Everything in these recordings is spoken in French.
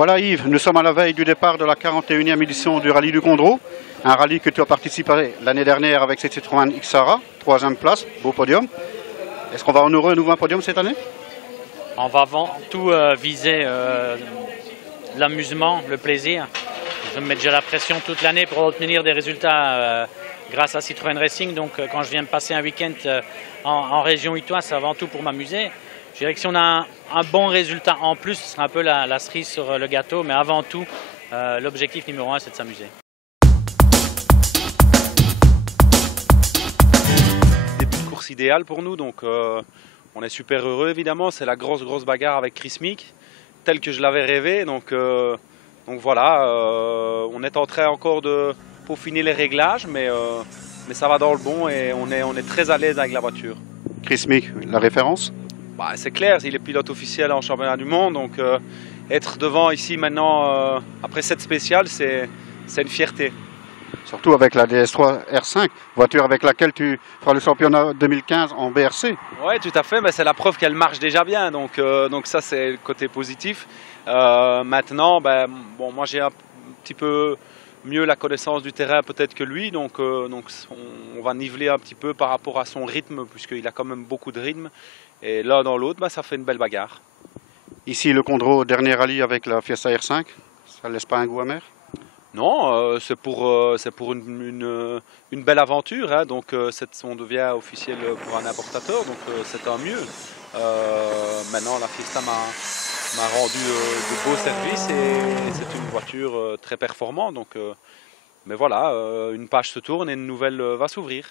Voilà Yves, nous sommes à la veille du départ de la 41e édition du rallye du Condro. Un rallye que tu as participé l'année dernière avec cette Citroën Xara, 3e place, beau podium. Est-ce qu'on va en aura un nouveau podium cette année? On va avant tout viser l'amusement, le plaisir. Je me mets déjà la pression toute l'année pour obtenir des résultats grâce à Citroën Racing. Donc quand je viens de passer un week-end en région Itoise, c'est avant tout pour m'amuser. Je dirais que si on a un bon résultat en plus, ce sera un peu la cerise sur le gâteau. Mais avant tout, l'objectif numéro 1, c'est de s'amuser. Début de course idéal pour nous, donc on est super heureux évidemment. C'est la grosse bagarre avec Chris Meek, telle que je l'avais rêvé. Donc voilà, on est en train encore de peaufiner les réglages, mais ça va dans le bon et on est très à l'aise avec la voiture. Chris Meek, la référence? Bah, c'est clair, il est pilote officiel en championnat du monde, donc être devant ici maintenant, après cette spéciale, c'est une fierté. Surtout avec la DS3 R5, voiture avec laquelle tu feras le championnat 2015 en BRC. Oui, tout à fait, mais c'est la preuve qu'elle marche déjà bien, donc ça c'est le côté positif. Maintenant, bon, moi j'ai un petit peu mieux la connaissance du terrain peut-être que lui, donc on va niveler un petit peu par rapport à son rythme, puisqu'il a quand même beaucoup de rythme. Et l'un dans l'autre, ça fait une belle bagarre. Ici, le Condro, dernier rallye avec la Fiesta R5, ça ne laisse pas un goût amer? Non, c'est pour une belle aventure, hein, donc on devient officiel pour un importateur, donc c'est un mieux. Maintenant, la Fiesta m'a rendu de beaux services et c'est une voiture très performante. Donc, mais voilà, une page se tourne et une nouvelle va s'ouvrir.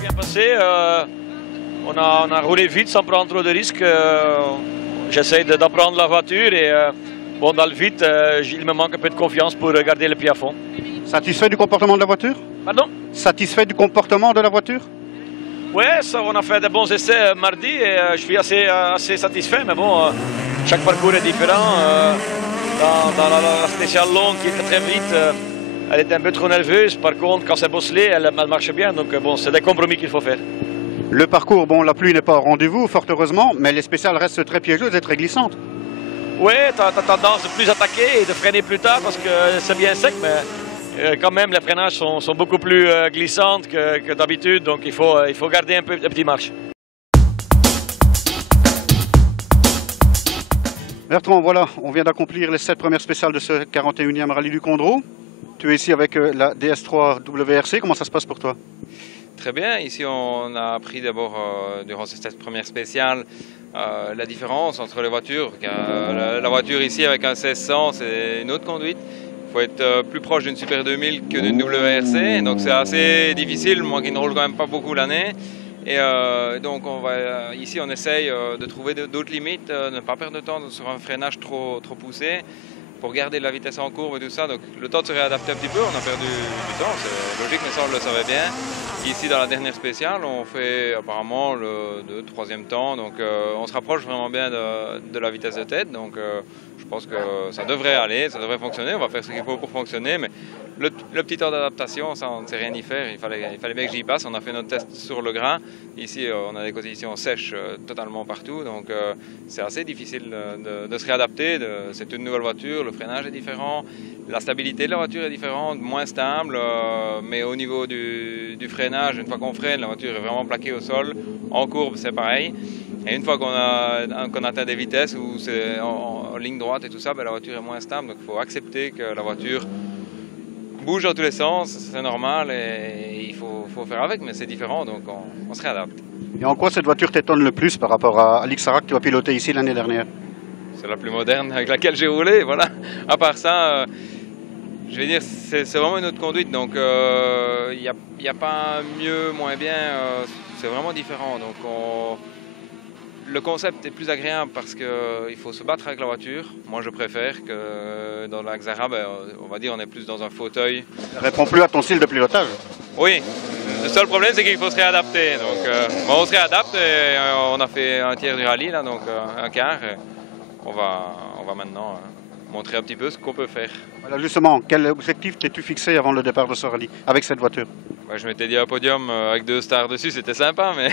Bien passé, on a roulé vite sans prendre trop de risques. J'essaie d'apprendre la voiture et bon, dans le vite, il me manque un peu de confiance pour garder le pied à fond. Satisfait du comportement de la voiture? Pardon? Satisfait du comportement de la voiture? Oui, on a fait de bons essais mardi et je suis assez satisfait, mais bon, chaque parcours est différent. Dans la spéciale longue qui était très vite, elle était un peu trop nerveuse. Par contre, quand c'est bosselé, elle marche bien. Donc bon, c'est des compromis qu'il faut faire. Le parcours, bon, la pluie n'est pas au rendez-vous, fort heureusement, mais les spéciales restent très piégeuses et très glissantes. Oui, tu as tendance de plus attaquer et de freiner plus tard parce que c'est bien sec, mais quand même, les freinages sont beaucoup plus glissantes que d'habitude, donc il faut garder un peu de petite marche. Bertrand, voilà, on vient d'accomplir les 7 premières spéciales de ce 41e rallye du Condro. Tu es ici avec la DS3 WRC, comment ça se passe pour toi? Très bien, ici on a appris d'abord durant cette première spéciale la différence entre les voitures. La voiture ici avec un 1600 c'est une autre conduite. Il faut être plus proche d'une Super 2000 que d'une WRC, donc c'est assez difficile, moi qui ne roule quand même pas beaucoup l'année. Et donc ici on essaye de trouver d'autres limites, ne pas perdre de temps sur un freinage trop poussé, pour garder la vitesse en courbe et tout ça. Donc le temps de se réadapter un petit peu, on a perdu du temps, c'est logique, mais ça on le savait bien. Ici dans la dernière spéciale, on fait apparemment le 3e temps, donc on se rapproche vraiment bien de la vitesse de tête. Donc je pense que ça devrait aller, ça devrait fonctionner, on va faire ce qu'il faut pour fonctionner. Mais le petit temps d'adaptation, ça on ne sait rien y faire, il fallait bien que j'y passe. On a fait notre test sur le grain. Ici on a des conditions sèches totalement partout, donc c'est assez difficile de se réadapter. C'est une nouvelle voiture, le freinage est différent, la stabilité de la voiture est différente, moins stable, mais au niveau du freinage, une fois qu'on freine, la voiture est vraiment plaquée au sol. En courbe, c'est pareil. Et une fois qu'on atteint des vitesses où c'est en ligne droite et tout ça, la voiture est moins stable. Donc il faut accepter que la voiture bouge dans tous les sens, c'est normal et il faut faire avec, mais c'est différent, donc on se réadapte. Et en quoi cette voiture t'étonne le plus par rapport à l'Xara que tu as piloté ici l'année dernière? C'est la plus moderne avec laquelle j'ai roulé, voilà. À part ça, je vais dire, c'est vraiment une autre conduite, donc il n'y a pas mieux, moins bien, c'est vraiment différent. Donc le concept est plus agréable parce qu'il faut se battre avec la voiture. Moi je préfère que dans la Xara, on va dire on est plus dans un fauteuil. Ça ne répond plus à ton style de pilotage? Oui, le seul problème c'est qu'il faut se réadapter. Donc on se réadapte et on a fait un tiers du rallye, là, donc un quart. On va maintenant montrer un petit peu ce qu'on peut faire. Voilà, justement, quel objectif t'es-tu fixé avant le départ de ce rallye avec cette voiture? je m'étais dit un podium avec 2 stars dessus, c'était sympa, mais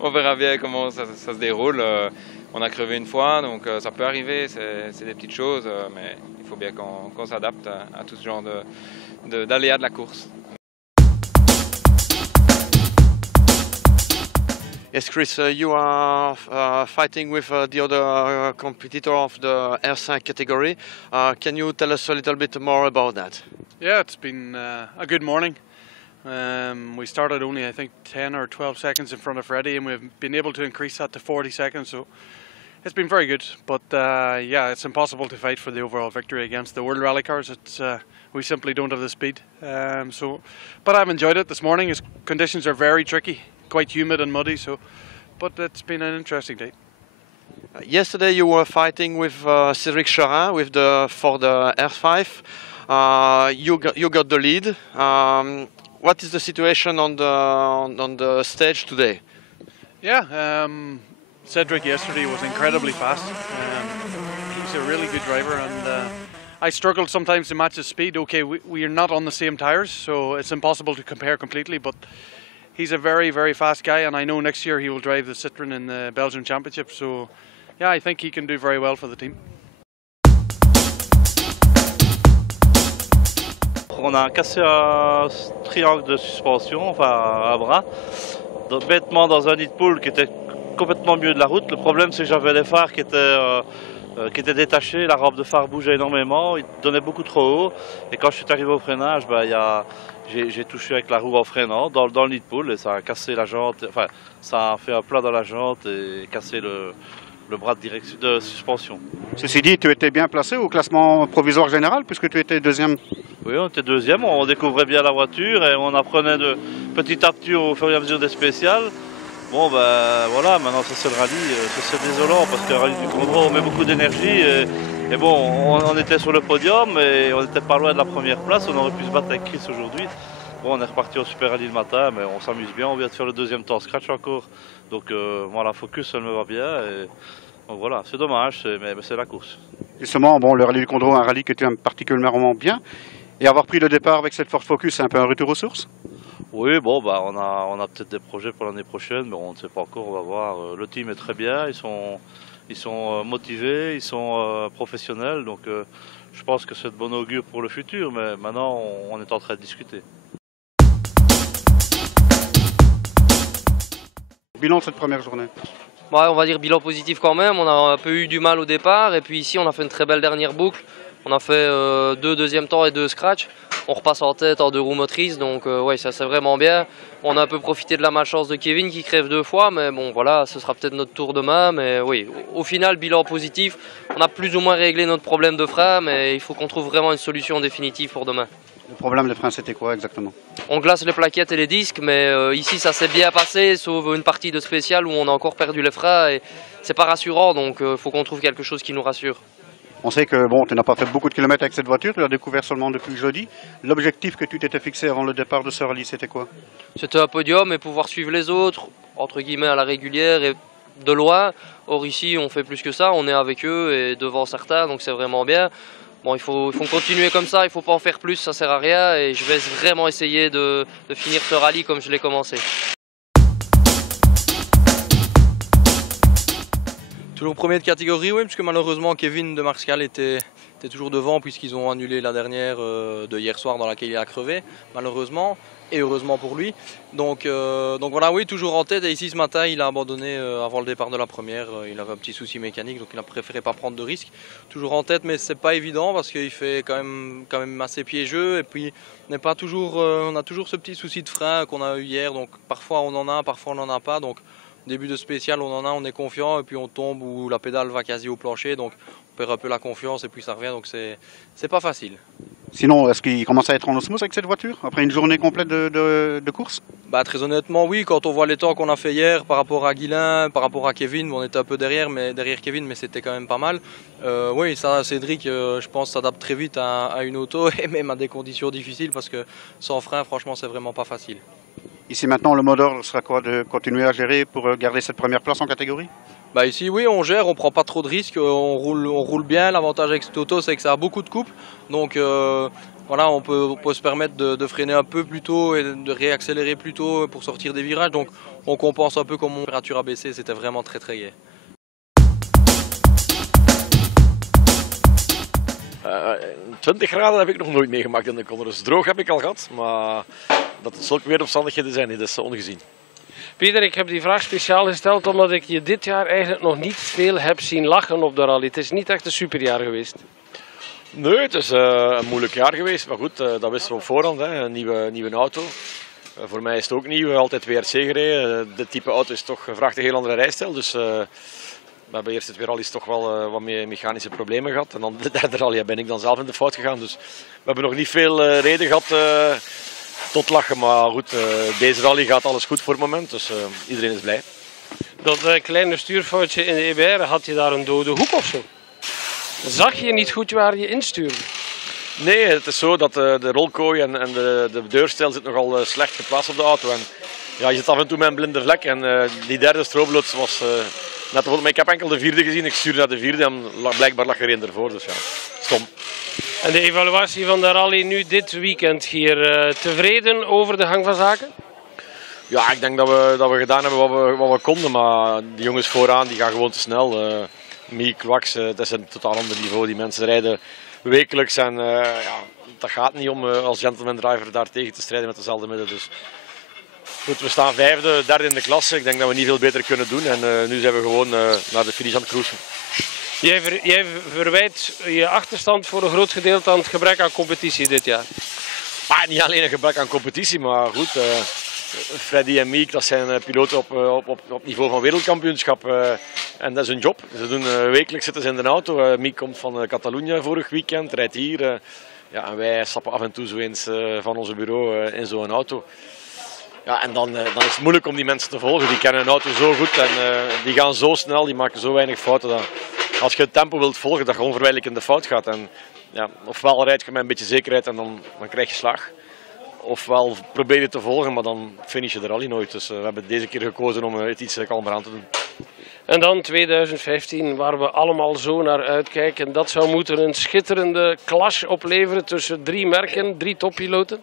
on verra bien comment ça se déroule. On a crevé une fois, donc ça peut arriver, c'est des petites choses, mais il faut bien qu'on s'adapte à tout ce genre d'aléas de la course. Yes, Chris, you are fighting with the other competitor of the R5 category. Can you tell us a little bit more about that? Yeah, it's been a good morning. We started only, I think, 10 or 12 seconds in front of Freddie, and we've been able to increase that to 40 seconds. So it's been very good. But yeah, it's impossible to fight for the overall victory against the World Rally cars. We simply don't have the speed. But I've enjoyed it this morning. Conditions are very tricky, quite humid and muddy. But it's been an interesting day. Yesterday you were fighting with Cédric Charin for the R5. You got the lead. What is the situation on the stage today? Yeah, Cedric yesterday was incredibly fast. He's a really good driver, and I struggled sometimes to match his speed. Okay, we are not on the same tyres, so it's impossible to compare completely, but he's a very, very fast guy, and I know next year he will drive the Citroën in the Belgian Championship, so yeah, I think he can do very well for the team. On a cassé un triangle de suspension, enfin un bras, bêtement dans un nid de poule qui était complètement au milieu de la route. Le problème c'est que j'avais les phares qui étaient détachés, la robe de phare bougeait énormément, il donnait beaucoup trop haut. Et quand je suis arrivé au freinage, j'ai touché avec la roue en freinant dans le nid de poule et ça a cassé la jante, enfin ça a fait un plat dans la jante et cassé le bras de suspension. Ceci dit, tu étais bien placé au classement provisoire général puisque tu étais deuxième. Oui, on était deuxième, on découvrait bien la voiture et on apprenait de petit à petit au fur et à mesure des spéciales. Bon ben voilà, maintenant ça c'est le rallye, c'est désolant parce que le rallye du Condro on met beaucoup d'énergie et bon on était sur le podium et on n'était pas loin de la première place, on aurait pu se battre avec Chris aujourd'hui. Bon, on est reparti au Super Rallye le matin, mais on s'amuse bien, on vient de faire le deuxième temps scratch encore. Donc voilà, Focus, ça me va bien. Et, donc voilà, c'est dommage, mais c'est la course. Justement, bon, le Rallye du Condro, un rallye que tu aimes particulièrement bien. Et avoir pris le départ avec cette Ford Focus, c'est un peu un retour aux sources? Oui, bon, bah, on a peut-être des projets pour l'année prochaine, mais on ne sait pas encore, on va voir. Le team est très bien, ils sont motivés, ils sont professionnels, donc je pense que c'est de bon augure pour le futur, mais maintenant on est en train de discuter. Bilan de cette première journée? Ouais, on va dire bilan positif quand même, on a un peu eu du mal au départ et puis ici on a fait une très belle dernière boucle. On a fait 2 deuxièmes temps et 2 scratch. On repasse en tête en 2 roues motrices, donc ouais, ça c'est vraiment bien. On a un peu profité de la malchance de Kevin qui crève 2 fois, mais bon voilà, ce sera peut-être notre tour demain. Mais oui, au final, bilan positif. On a plus ou moins réglé notre problème de frein, mais il faut qu'on trouve vraiment une solution définitive pour demain. Le problème des freins, c'était quoi exactement? On glace les plaquettes et les disques, mais ici ça s'est bien passé, sauf une partie de spécial où on a encore perdu les freins et c'est pas rassurant, donc il faut qu'on trouve quelque chose qui nous rassure. On sait que bon, tu n'as pas fait beaucoup de kilomètres avec cette voiture, tu l'as découvert seulement depuis jeudi. L'objectif que tu t'étais fixé avant le départ de ce rallye, c'était quoi? C'était un podium et pouvoir suivre les autres, entre guillemets à la régulière et de loin. Or ici on fait plus que ça, on est avec eux et devant certains, donc c'est vraiment bien. Bon, il faut continuer comme ça, il ne faut pas en faire plus, ça sert à rien et je vais vraiment essayer de finir ce rallye comme je l'ai commencé. Toujours premier de catégorie, oui, puisque malheureusement Kevin de Marscal était toujours devant puisqu'ils ont annulé la dernière de hier soir dans laquelle il a crevé, malheureusement, et heureusement pour lui. Donc voilà, oui, toujours en tête, et ici ce matin il a abandonné avant le départ de la première, il avait un petit souci mécanique, donc il a préféré pas prendre de risque. Toujours en tête, mais c'est pas évident parce qu'il fait quand même assez piégeux, et puis on a toujours ce petit souci de frein qu'on a eu hier, donc parfois on en a, parfois on n'en a pas. Donc, début de spécial, on en a, on est confiant et puis on tombe où la pédale va quasi au plancher, donc on perd un peu la confiance et puis ça revient, donc c'est pas facile. Sinon, est-ce qu'il commence à être en osmose avec cette voiture après une journée complète de course? Bah, très honnêtement, oui, quand on voit les temps qu'on a fait hier par rapport à Guilain, par rapport à Kevin, on était un peu derrière Kevin, mais c'était quand même pas mal. Oui, ça, Cédric, je pense, s'adapte très vite à une auto et même à des conditions difficiles parce que sans frein, franchement, c'est vraiment pas facile. Ici maintenant, le mot d'ordre sera quoi? De continuer à gérer pour garder cette première place en catégorie? Bah ici oui, on gère, on prend pas trop de risques, on roule bien. L'avantage avec cette auto, c'est que ça a beaucoup de coupes. Donc voilà, on peut se permettre de freiner un peu plus tôt et de réaccélérer plus tôt pour sortir des virages. Donc on compense un peu comme mon température a baissé, c'était vraiment très gai. 20 graden heb ik nog nooit meegemaakt in de Condros. Droog heb ik al gehad, maar dat het zulke weeromstandigheden zijn, dat is ongezien. Pieter, ik heb die vraag speciaal gesteld omdat ik je dit jaar eigenlijk nog niet veel heb zien lachen op de rally. Het is niet echt een superjaar geweest. Nee, het is een moeilijk jaar geweest, maar goed, dat wisten we op voorhand. Hè. Een nieuwe auto. Voor mij is het ook nieuw, altijd WRC gereden. Dit type auto is toch, vraagt een heel andere rijstijl. Dus we hebben eerst het weer rallies toch wel wat meer mechanische problemen gehad. En dan de derde rally ben ik dan zelf in de fout gegaan. Dus we hebben nog niet veel reden gehad tot lachen. Maar goed, deze rally gaat alles goed voor het moment. Dus iedereen is blij. Dat kleine stuurfoutje in de EBR, had je daar een dode hoek of zo? Zag je niet goed waar je instuurde? Nee, het is zo dat de rolkooi en de deurstijl zit nogal slecht geplaatst op de auto. En, ja, je zit af en toe met een blinde vlek. En die derde strooploods was net maar ik heb enkel de vierde gezien. Ik stuurde naar de vierde en blijkbaar lag er één ervoor. Dus ja, stom. En de evaluatie van de rally nu dit weekend hier, tevreden over de gang van zaken? Ja, ik denk dat we gedaan hebben wat we konden. Maar die jongens vooraan die gaan gewoon te snel. Miek, Wax, dat is een totaal ander niveau. Die mensen rijden wekelijks en ja, dat gaat niet om als gentleman driver daar tegen te strijden met dezelfde middelen. Dus goed, we staan vijfde, derde in de klasse. Ik denk dat we niet veel beter kunnen doen en nu zijn we gewoon naar de finish aan het cruisen. Jij verwijt je achterstand voor een groot gedeelte aan het gebrek aan competitie dit jaar? Maar niet alleen een gebrek aan competitie, maar goed. Freddy en Miek, dat zijn piloten op niveau van wereldkampioenschap. En dat is hun job. Ze doen, wekelijks zitten ze in de auto. Miek komt van Catalonië vorig weekend, rijdt hier. Ja, en wij stappen af en toe zo eens van ons bureau in zo'n auto. Ja, en dan is het moeilijk om die mensen te volgen. Die kennen hun auto zo goed en die gaan zo snel, die maken zo weinig fouten. Dat als je het tempo wilt volgen, dat je onvermijdelijk in de fout gaat. En, ja, ofwel rijd je met een beetje zekerheid en dan krijg je slag. Ofwel probeer je te volgen, maar dan finish je de rally nooit. Dus we hebben deze keer gekozen om het iets kalmer aan te doen. En dan 2015, waar we allemaal zo naar uitkijken. Dat zou moeten een schitterende clash opleveren tussen 3 merken, 3 toppiloten.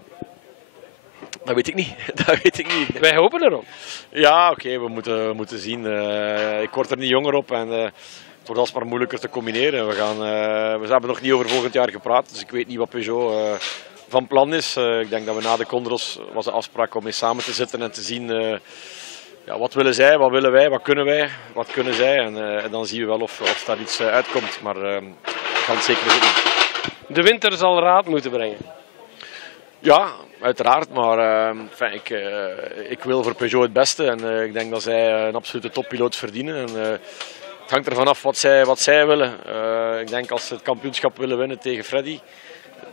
Dat weet ik niet. Dat weet ik niet. Wij hopen erop. Ja, oké, we moeten zien. Ik word er niet jonger op en het wordt alsmaar moeilijker te combineren. We hebben nog niet over volgend jaar gepraat, dus ik weet niet wat Peugeot van plan is. Ik denk dat we na de Condros was de afspraak om eens samen te zitten en te zien ja, wat willen zij, wat willen wij, wat kunnen zij. En dan zien we wel of daar iets uitkomt, maar we gaan het zeker niet. De winter zal raad moeten brengen. Ja, uiteraard, maar ik wil voor Peugeot het beste en ik denk dat zij een absolute toppiloot verdienen. En, het hangt ervan af wat zij willen. Ik denk als ze het kampioenschap willen winnen tegen Freddy,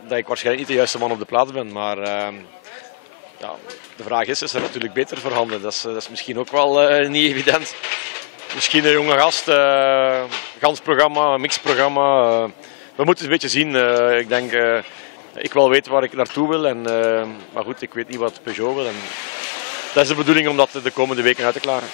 dat ik waarschijnlijk niet de juiste man op de plaats ben. Maar ja, de vraag is er natuurlijk beter voorhanden? Dat is misschien ook wel niet evident. Misschien een jonge gast, gans programma, mixprogramma. We moeten het een beetje zien. Ik denk, ik wil weten waar ik naartoe wil. Maar goed, ik weet niet wat Peugeot wil. En dat is de bedoeling om dat de komende weken uit te klaren.